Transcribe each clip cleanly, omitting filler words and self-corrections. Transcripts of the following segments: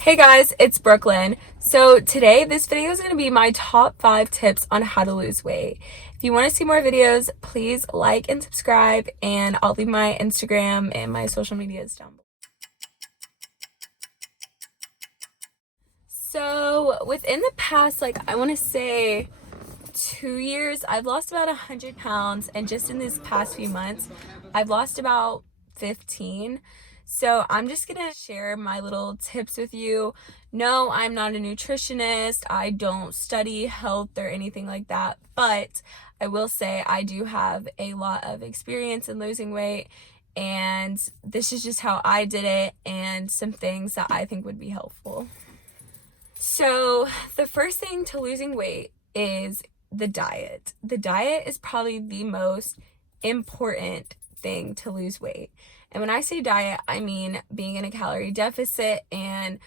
Hey guys, it's Brooklyn. So today this video is going to be my top 5 tips on how to lose weight. If you want to see more videos, please like and subscribe, and I'll leave my Instagram and my social medias down below. So within the past, I want to say 2 years, I've lost about 100 pounds, and just in these past few months, I've lost about 15. So I'm just gonna share my little tips with you. No, I'm not a nutritionist. I don't study health or anything like that, but I will say I do have a lot of experience in losing weight, and this is just how I did it and some things that I think would be helpful. So the first thing to losing weight is the diet. The diet is probably the most important thing to lose weight. And when I say diet, I mean being in a calorie deficit and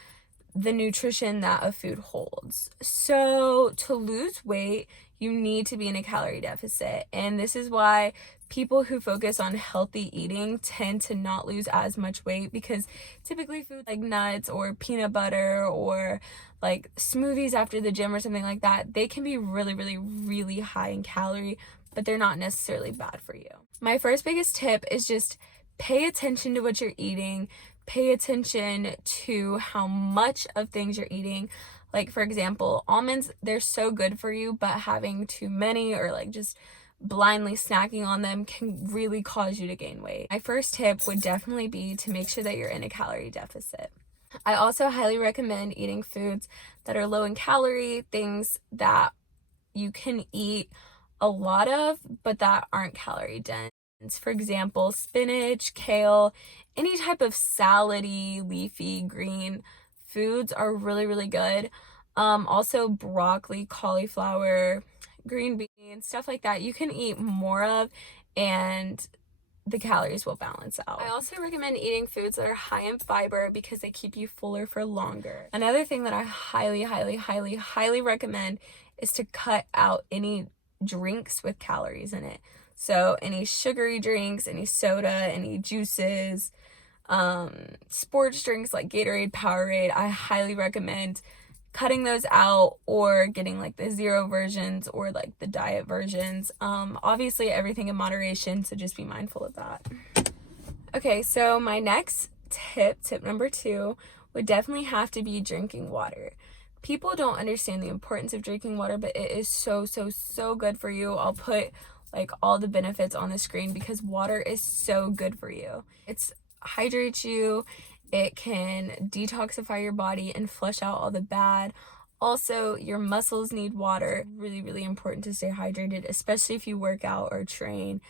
the nutrition that a food holds. So to lose weight, you need to be in a calorie deficit. And this is why people who focus on healthy eating tend to not lose as much weight, because typically food like nuts or peanut butter or like smoothies after the gym or something like that, they can be really, really, really high in calorie, but they're not necessarily bad for you. My first biggest tip is just pay attention to what you're eating. Pay attention to how much of things you're eating. Like, for example, almonds, they're so good for you, but having too many or just blindly snacking on them can really cause you to gain weight. My first tip would definitely be to make sure that you're in a calorie deficit. I also highly recommend eating foods that are low in calorie, things that you can eat a lot of, but that aren't calorie dense. For example, spinach, kale, any type of salady, leafy, green foods are really, really good. Also broccoli, cauliflower, green beans, stuff like that, you can eat more of, and the calories will balance out. I also recommend eating foods that are high in fiber because they keep you fuller for longer. Another thing that I highly, highly, highly, highly recommend is to cut out any drinks with calories in it. So any sugary drinks, any soda, any juices, sports drinks like Gatorade, Powerade, I highly recommend cutting those out or getting the zero versions or the diet versions. Obviously everything in moderation, so just be mindful of that. Okay, so my next tip number 2, would definitely have to be drinking water. People don't understand the importance of drinking water, but it is so, so, so good for you. I'll put all the benefits on the screen because water is so good for you. It hydrates you. It can detoxify your body and flush out all the bad. Also, your muscles need water. Really, really important to stay hydrated, especially if you work out or train.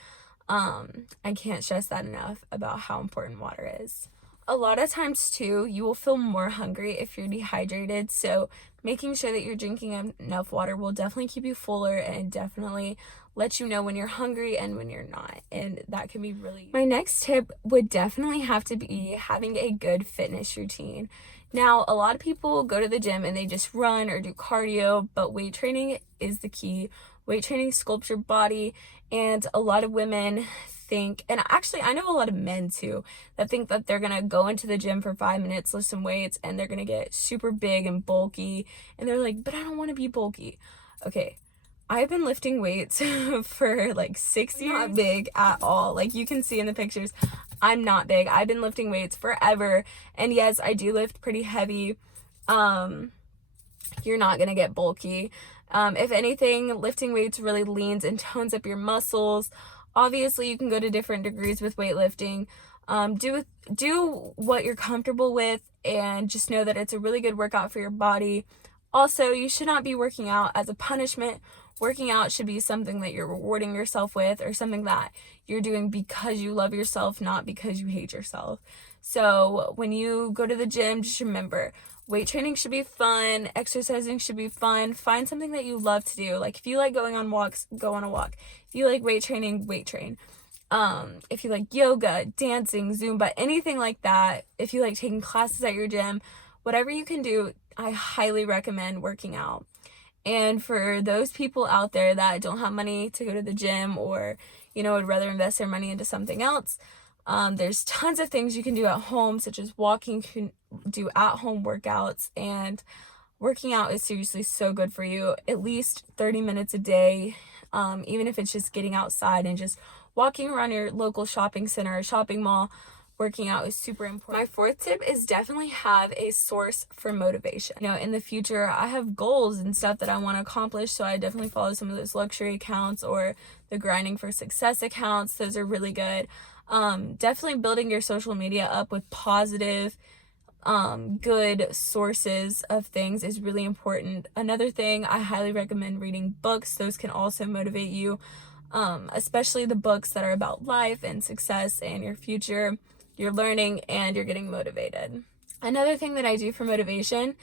I can't stress that enough about how important water is. A lot of times too, you will feel more hungry if you're dehydrated, so making sure that you're drinking enough water will definitely keep you fuller and definitely let you know when you're hungry and when you're not, and that can be really... My next tip would definitely have to be having a good fitness routine. Now, a lot of people go to the gym and they just run or do cardio, but weight training is the key. Weight training sculpts your body, and a lot of women think, and actually I know a lot of men too, that think that they're gonna go into the gym for 5 minutes, lift some weights, and they're gonna get super big and bulky, and they're like, but I don't want to be bulky. Okay, I've been lifting weights for 6 years. Not big at all. You can see in the pictures, I'm not big. I've been lifting weights forever, and yes, I do lift pretty heavy. You're not gonna get bulky. If anything, lifting weights really leans and tones up your muscles. Obviously, you can go to different degrees with weightlifting. Do what you're comfortable with, and just know that it's a really good workout for your body. Also, you should not be working out as a punishment. Working out should be something that you're rewarding yourself with, or something that you're doing because you love yourself, not because you hate yourself. So when you go to the gym, just remember, weight training should be fun, exercising should be fun. Find something that you love to do. If you like going on walks, go on a walk. If you like weight training, weight train. If you like yoga, dancing, Zumba, anything like that, if you like taking classes at your gym, whatever you can do, I highly recommend working out. And for those people out there that don't have money to go to the gym, or would rather invest their money into something else, There's tons of things you can do at home, such as walking. You can do at-home workouts, and working out is seriously so good for you. At least 30 minutes a day, even if it's just getting outside and just walking around your local shopping center or shopping mall. Working out is super important. My fourth tip is definitely have a source for motivation. You know, in the future, I have goals and stuff that I want to accomplish, so I definitely follow some of those luxury accounts or the Grinding for Success accounts. Those are really good. Definitely building your social media up with positive, good sources of things is really important. Another thing, I highly recommend reading books. Those can also motivate you, especially the books that are about life and success and your future. You're learning and you're getting motivated. Another thing that I do for motivation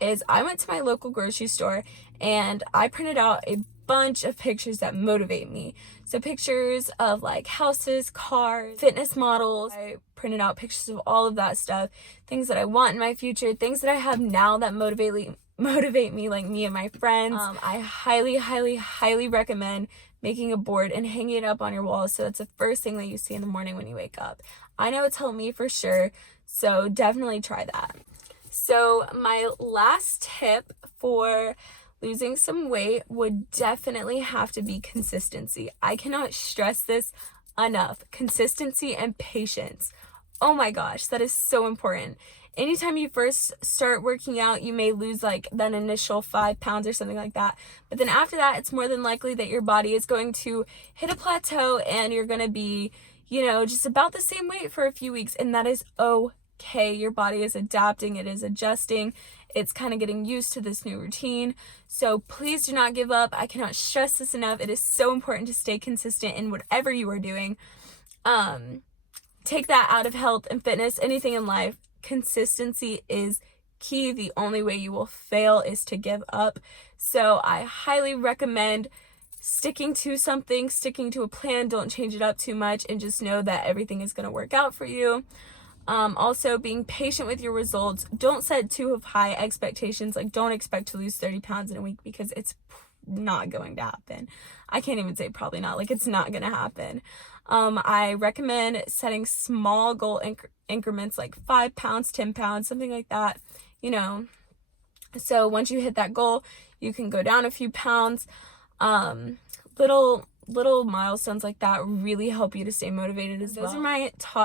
is I went to my local grocery store and I printed out a bunch of pictures that motivate me. So pictures of like houses, cars, fitness models. I printed out pictures of all of that stuff, things that I want in my future, things that I have now that motivate me, like me and my friends. I highly recommend making a board and hanging it up on your wall so that's the first thing that you see in the morning when you wake up. I know it's helped me for sure, so definitely try that. So my last tip for losing some weight would definitely have to be consistency. I cannot stress this enough. Consistency and patience. Oh my gosh, that is so important. Anytime you first start working out, you may lose like that initial 5 pounds or something like that. But then after that, it's more than likely that your body is going to hit a plateau and you're going to be, just about the same weight for a few weeks. And that is okay. Your body is adapting. It is adjusting. It's kind of getting used to this new routine. So please do not give up. I cannot stress this enough. It is so important to stay consistent in whatever you are doing. Take that out of health and fitness, anything in life. Consistency is key. The only way you will fail is to give up. So I highly recommend sticking to something, sticking to a plan. Don't change it up too much and just know that everything is going to work out for you. Also being patient with your results. Don't set too high expectations. Like, don't expect to lose 30 pounds in a week because it's not going to happen. I can't even say probably not. Like, it's not going to happen. I recommend setting small goal increments, like 5 pounds, 10 pounds, something like that, So once you hit that goal, you can go down a few pounds. Little milestones like that really help you to stay motivated as well. Those are my top